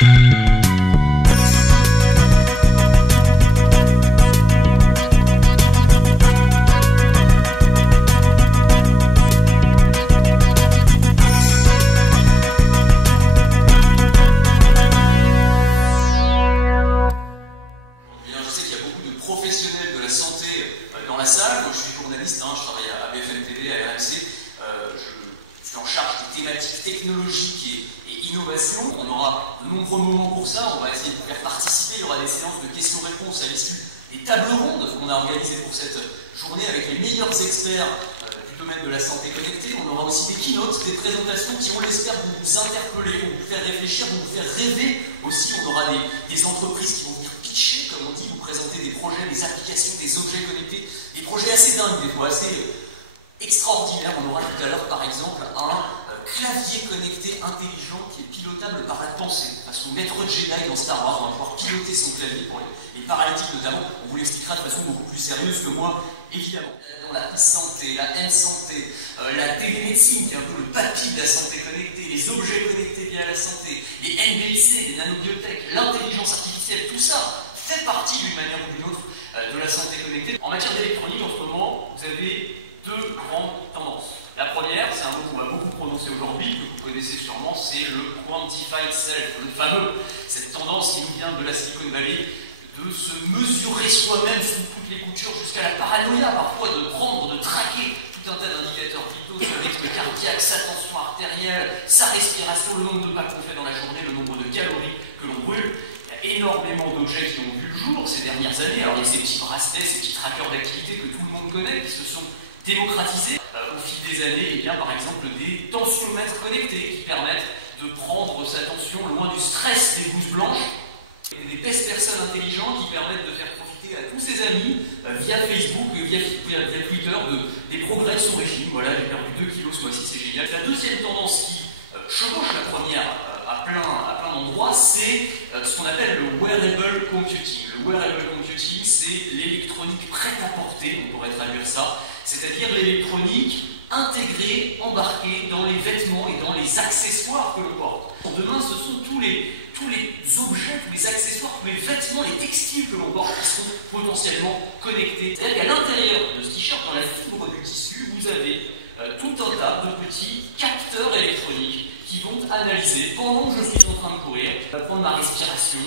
Professionnels de la santé dans la salle. Moi, je suis journaliste, je travaille à BFM TV, à RMC. Je suis en charge des thématiques technologiques et innovation. On aura de nombreux moments pour ça. On va essayer de vous faire participer. Il y aura des séances de questions-réponses à l'issue des tables rondes qu'on a organisées pour cette journée avec les meilleurs experts du domaine de la santé connectée. On aura aussi des keynotes, des présentations qui, on l'espère, vont vous interpeller, vont vous faire réfléchir, vont vous faire rêver. Aussi, on aura des entreprises qui vont venir pitcher, comme on dit, vous présenter des projets, des applications, des objets connectés, des projets assez dingues, des fois assez extraordinaires. On aura tout à l'heure, par exemple, un clavier connecté intelligent qui est pilotable par la pensée. Parce que maître Jedi dans Star Wars, on va pouvoir piloter son clavier pour les paralytiques notamment. On vous l'expliquera de façon beaucoup plus sérieuse que moi, évidemment. Dans la e-santé, la M-santé, la télémédecine, qui est un peu le papy de la santé connectée, les objets connectés liés à la santé, les NBIC, les nanobiotech, l'intelligence artificielle, tout ça fait partie d'une manière ou d'une autre de la santé connectée. En matière d'électronique, en ce moment, vous avez deux grandes tendances. La première, c'est un mot qu'on va beaucoup prononcer aujourd'hui, que vous connaissez sûrement, c'est le quantified self, le fameux, cette tendance qui nous vient de la Silicon Valley, de se mesurer soi-même sous toutes les coutures, jusqu'à la paranoïa parfois, de prendre, de traquer tout un tas d'indicateurs vitaux, son rythme cardiaque, sa tension artérielle, sa respiration, le nombre de pas qu'on fait dans la journée, le nombre de calories que l'on brûle. Il y a énormément d'objets qui ont vu le jour ces dernières années. Alors il y a ces petits bracelets, ces petits trackers d'activité que tout le monde connaît, qui se sont démocratisés au fil des années. Il y a par exemple des tensiomètres connectés qui permettent de prendre sa tension loin du stress des blouses blanches. Des pèse-personnes intelligents qui permettent de faire profiter à tous ses amis via Facebook, via Twitter des progrès de son régime. Voilà, j'ai perdu 2 kilos ce mois-ci, c'est génial. La deuxième tendance qui chevauche la première à plein d'endroits, c'est ce qu'on appelle le wearable computing. Le wearable computing, c'est l'électronique prête à porter, on pourrait traduire ça, c'est-à-dire l'électronique intégrée, embarquée dans les vêtements et dans les accessoires que l'on porte. Demain, ce sont tous les objets, tous les accessoires, tous les vêtements, les textiles que l'on porte qui seront potentiellement connectés. C'est-à-dire qu'à l'intérieur de ce t-shirt, dans la fibre du tissu, vous avez tout un tas de petits capteurs électroniques qui vont analyser, pendant que je suis en train de courir, prendre ma respiration,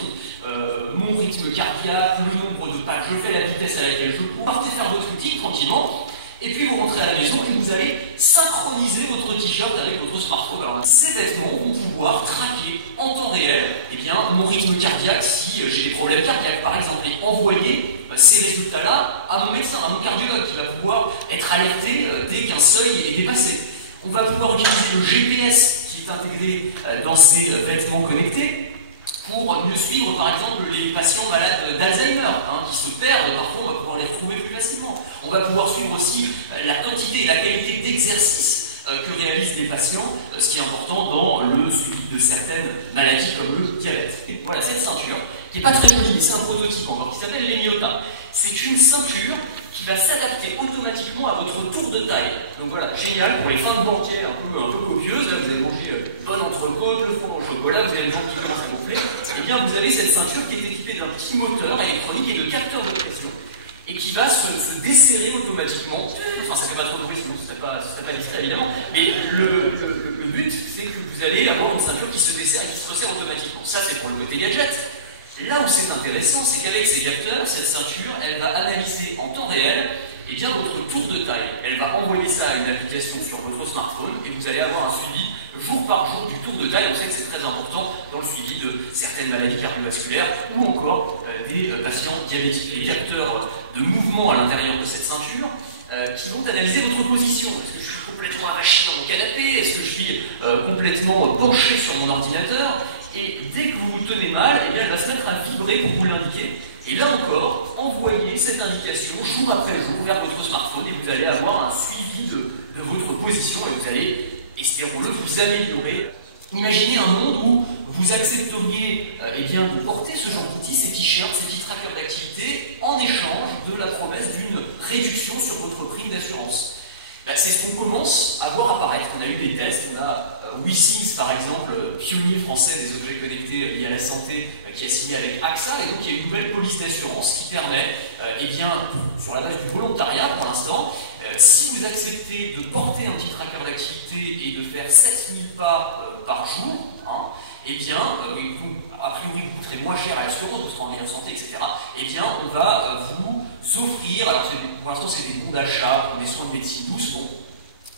mon rythme cardiaque, le nombre de pas que je fais, la vitesse à laquelle je cours. Partez faire votre outil tranquillement. Et puis vous rentrez à la maison et vous allez synchroniser votre t-shirt avec votre smartphone. Alors, ces vêtements vont pouvoir traquer en temps réel mon rythme cardiaque si j'ai des problèmes cardiaques par exemple, et envoyer ces résultats-là à mon médecin, à mon cardiologue qui va pouvoir être alerté dès qu'un seuil est dépassé. On va pouvoir utiliser le GPS qui est intégré dans ces vêtements connectés pour mieux suivre par exemple les patients malades d'Alzheimer qui se perdent, parfois on va pouvoir les retrouver plus facilement. On va pouvoir suivre aussi la quantité et la qualité d'exercice que réalisent les patients, ce qui est important dans le suivi de certaines maladies comme le diabète. Et voilà, cette ceinture, qui n'est pas très jolie, mais c'est un prototype encore, qui s'appelle l'Emiota. C'est une ceinture qui va s'adapter automatiquement à votre tour de taille. Donc voilà, génial pour les fins de banquet un peu copieuses. Là, vous avez mangé bonne entrecôte, le fond au chocolat, vous avez le ventre qui commence à gonfler. Eh bien, vous avez cette ceinture qui est équipée d'un petit moteur électronique et de capteurs de pression, et qui va se desserrer automatiquement. Enfin, ça ne fait pas trop de bruit, sinon ce ne serait pas discret évidemment. Mais le but, c'est que vous allez avoir une ceinture qui se desserre et qui se resserre automatiquement. Ça, c'est pour le côté gadget. Là où c'est intéressant, c'est qu'avec ces capteurs, cette ceinture, elle va analyser en temps réel votre tour de taille. Elle va envoyer ça à une application sur votre smartphone et vous allez avoir un suivi jour par jour du tour de taille. On sait que c'est très important dans le suivi de certaines maladies cardiovasculaires ou encore des patients diabétiques. Les capteurs de mouvement à l'intérieur de cette ceinture qui vont analyser votre position. Est-ce que je suis complètement avachi dans mon canapé? Est-ce que je suis complètement penché sur mon ordinateur? Et dès que vous vous tenez mal, elle va se mettre à vibrer pour vous l'indiquer. Et là encore, envoyez cette indication jour après jour vers votre smartphone et vous allez avoir un suivi de votre position et vous allez, espérons-le, vous améliorer. Imaginez un monde où vous accepteriez de porter ce genre d'outils, ces t-shirts, ces petits trackers d'activité, en échange de la promesse d'une réduction sur votre prime d'assurance. C'est ce qu'on commence à voir apparaître. On a eu des tests, on a WeSings par exemple, pionnier français des objets connectés liés à la santé, qui a signé avec AXA, et donc il y a une nouvelle police d'assurance qui permet, sur la base du volontariat pour l'instant, si vous acceptez de porter un petit tracker d'activité et de faire 7000 pas par jour, a priori vous coûterez moins cher à l'assurance, vous serez en meilleure santé, etc. On va vous offrir, alors pour l'instant c'est des bons d'achat pour des soins de médecine douce, bon,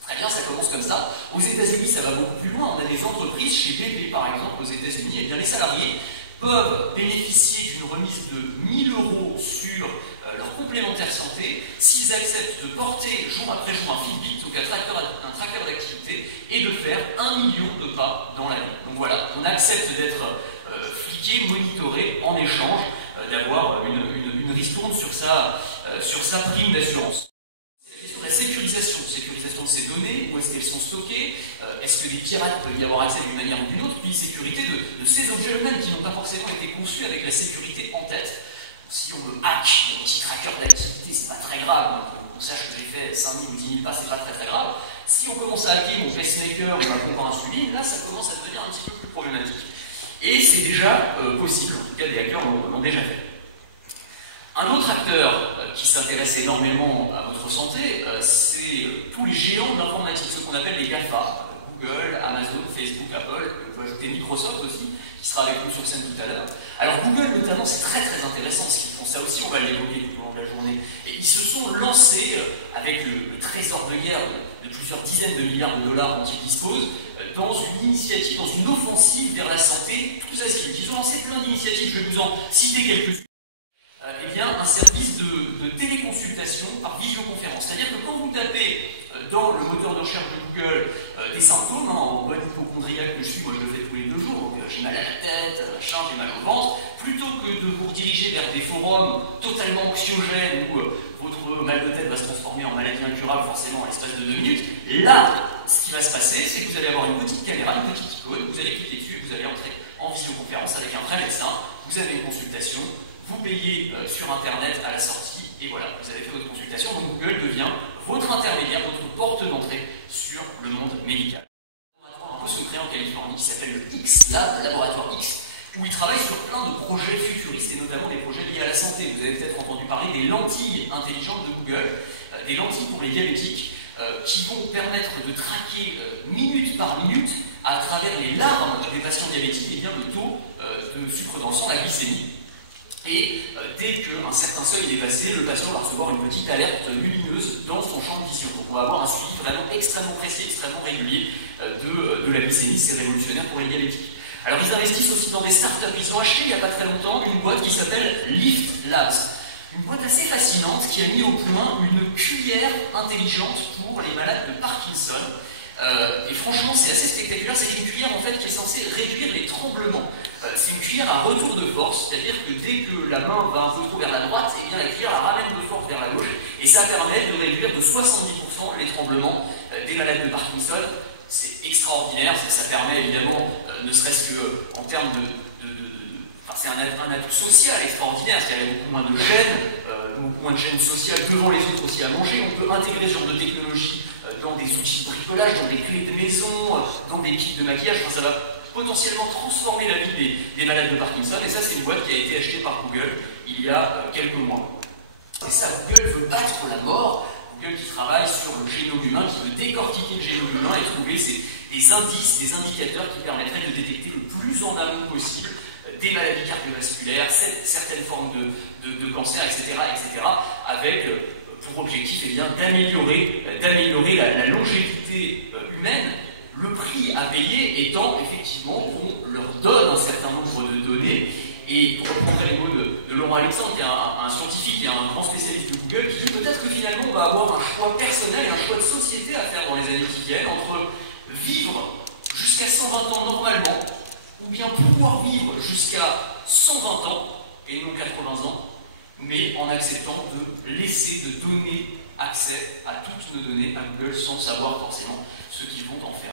très bien, ça commence comme ça. Aux États-Unis, ça va beaucoup plus loin. On a des entreprises, chez BP par exemple, aux États-Unis, les salariés peuvent bénéficier d'une remise de 1000 € sur leur complémentaire santé s'ils acceptent de porter jour après jour un Fitbit, donc un tracker d'activité, et de faire 1 million de pas dans l'année. Donc voilà, on accepte d'être fliqué, monitoré en échange d'avoir une ristourne sur sa prime d'assurance. C'est la question de la sécurisation de ces données, où est-ce qu'elles sont stockées, est-ce que des pirates peuvent y avoir accès d'une manière ou d'une autre, puis sécurité de ces objets eux-mêmes qui n'ont pas forcément été conçus avec la sécurité en tête. Si on me hack mon petit tracker d'activité, c'est pas très grave, on sache que j'ai fait 5000 ou 10 000 pas, c'est pas très grave. Si on commence à hacker mon pacemaker ou ma pompe à insuline, là ça commence à devenir un petit peu plus problématique. Et c'est déjà possible, en tout cas des hackers l'ont déjà fait. Un autre acteur qui s'intéresse énormément à votre santé, c'est tous les géants de l'informatique, ce qu'on appelle les GAFA, Google, Amazon, Facebook, Apple, on peut ajouter Microsoft aussi, qui sera avec nous sur scène tout à l'heure. Alors Google notamment, c'est très intéressant ce qu'ils font, ça aussi on va l'évoquer tout au long de la journée. Et ils se sont lancés, avec le trésor de guerre de plusieurs dizaines de milliards de dollars dont ils disposent, dans une initiative, dans une offensive vers la santé, tous azimuts. Ils ont lancé plein d'initiatives, je vais vous en citer quelques-unes. Un service de téléconsultation par visioconférence. C'est-à-dire que quand vous tapez dans le moteur de recherche de Google des symptômes, en bonne hypochondriaque que je suis, moi je le fais tous les 2 jours, donc j'ai mal à la tête, j'ai mal au ventre, plutôt que de vous rediriger vers des forums totalement anxiogènes où votre mal de tête va se transformer en maladie incurable forcément en l'espace de 2 minutes, là, ce qui va se passer, c'est que vous allez avoir une petite caméra, une petite icône, vous allez cliquer dessus, vous allez entrer en visioconférence avec un vrai médecin, vous avez une consultation, vous payez sur Internet à la sortie, et voilà, vous avez fait votre consultation, donc Google devient votre intermédiaire, votre porte d'entrée sur le monde médical. On va voir un peu ce qu'on crée en Californie qui s'appelle le X-Lab, le laboratoire X, où ils travaillent sur plein de projets futuristes, et notamment des projets liés à la santé. Vous avez peut-être entendu parler des lentilles intelligentes de Google, des lentilles pour les diabétiques, qui vont permettre de traquer minute par minute, à travers les larmes des patients diabétiques, le taux de sucre dans le sang, la glycémie. Et dès qu'un certain seuil est dépassé, le patient va recevoir une petite alerte lumineuse dans son champ de vision. Donc on va avoir un suivi vraiment extrêmement précis, extrêmement régulier de la glycémie. C'est révolutionnaire pour les diabétiques. Alors ils investissent aussi dans des startups. Ils ont acheté il n'y a pas très longtemps une boîte qui s'appelle Lift Labs. Une boîte assez fascinante qui a mis au point une cuillère intelligente pour les malades de Parkinson. Et franchement c'est assez spectaculaire, c'est une cuillère en fait qui est censée réduire les tremblements. C'est une cuillère à retour de force, c'est-à-dire que dès que la main va un peu trop vers la droite, et bien la cuillère la ramène de force vers la gauche, et ça permet de réduire de 70% les tremblements des malades de Parkinson. C'est extraordinaire, ça permet évidemment, ne serait-ce qu'en termes c'est un atout social extraordinaire, parce qu'il y a beaucoup moins de gêne sociale devant les autres aussi à manger. On peut intégrer ce genre de technologie dans des outils de bricolage, dans des clés de maison, dans des kits de maquillage. Ça va potentiellement transformer la vie des malades de Parkinson. Et ça, c'est une boîte qui a été achetée par Google il y a quelques mois. Et ça, Google veut battre la mort. Google qui travaille sur le génome humain, qui veut décortiquer le génome humain et trouver des indices, des indicateurs qui permettraient de détecter le plus en amont possible des maladies cardiovasculaires, certaines formes de cancer, etc., avec pour objectif d'améliorer la longévité humaine. Le prix à payer étant effectivement qu'on leur donne un certain nombre de données. Et pour reprendre les mots de Laurent Alexandre, qui est un scientifique et un grand spécialiste de Google, qui dit peut-être que finalement on va avoir un choix personnel, un choix de société à faire dans les années qui viennent, entre vivre jusqu'à 120 ans normalement, ou bien pouvoir vivre jusqu'à 120 ans, et non 80 ans, mais en acceptant de laisser, de donner accès à toutes nos données à Google sans savoir forcément ce qu'ils vont en faire.